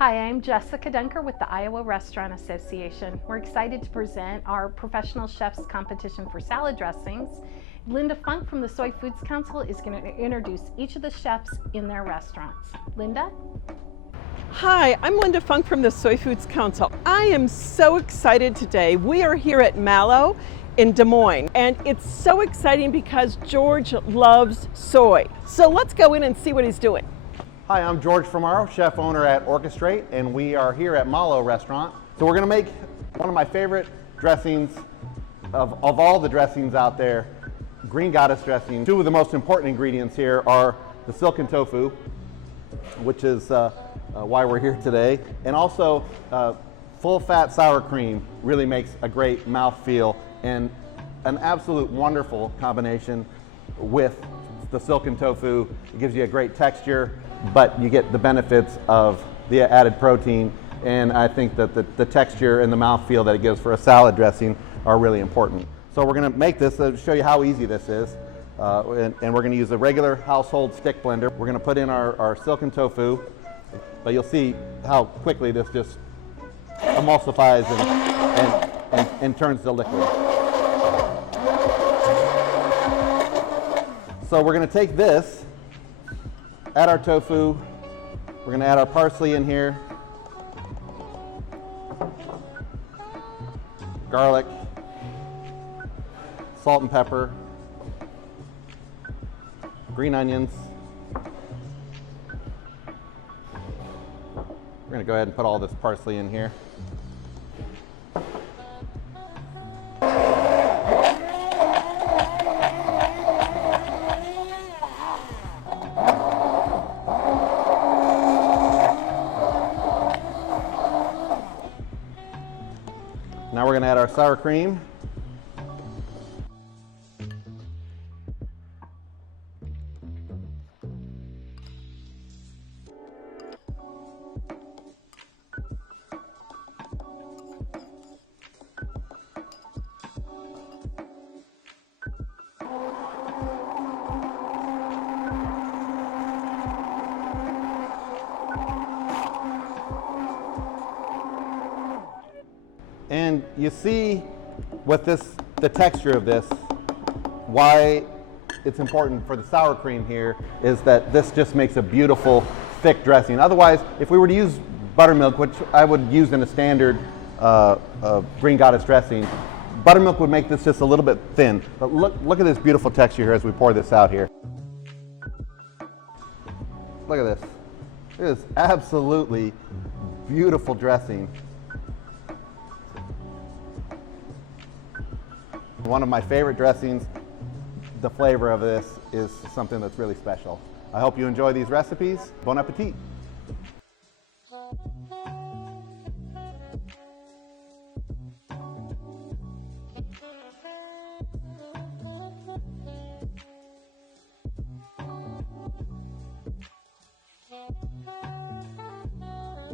Hi, I'm Jessica Dunker with the Iowa Restaurant Association. We're excited to present our Professional Chefs Competition for Salad Dressings. Linda Funk from the Soyfoods Council is going to introduce each of the chefs in their restaurants. Linda? Hi, I'm Linda Funk from the Soyfoods Council. I am so excited today. We are here at Mallow in Des Moines, and it's so exciting because George loves soy. So let's go in and see what he's doing. Hi, I'm George Formaro, chef owner at Orchestrate, and we are here at Mallow Restaurant. So we're going to make one of my favorite dressings of all the dressings out there, green goddess dressing. Two of the most important ingredients here are the silken tofu, which is why we're here today, and also full fat sour cream really makes a great mouthfeel and an absolute wonderful combination with the silken tofu. It gives you a great texture, but you get the benefits of the added protein, and I think that the texture and the mouthfeel that it gives for a salad dressing are really important. So we're going to make this to show you how easy this is, and we're going to use a regular household stick blender. We're going to put in our silken tofu, but you'll see how quickly this just emulsifies and turns to liquid. So we're going to take this, add our tofu, we're going to add our parsley in here, garlic, salt and pepper, green onions. We're going to go ahead and put all this parsley in here. Now we're going to add our sour cream. And you see with the texture of this, why it's important for the sour cream here is that this just makes a beautiful thick dressing. Otherwise, if we were to use buttermilk, which I would use in a standard green goddess dressing, buttermilk would make this just a little bit thin. But look at this beautiful texture here as we pour this out here. Look at this. It is absolutely beautiful dressing. One of my favorite dressings. The flavor of this is something that's really special. I hope you enjoy these recipes. Bon appetit!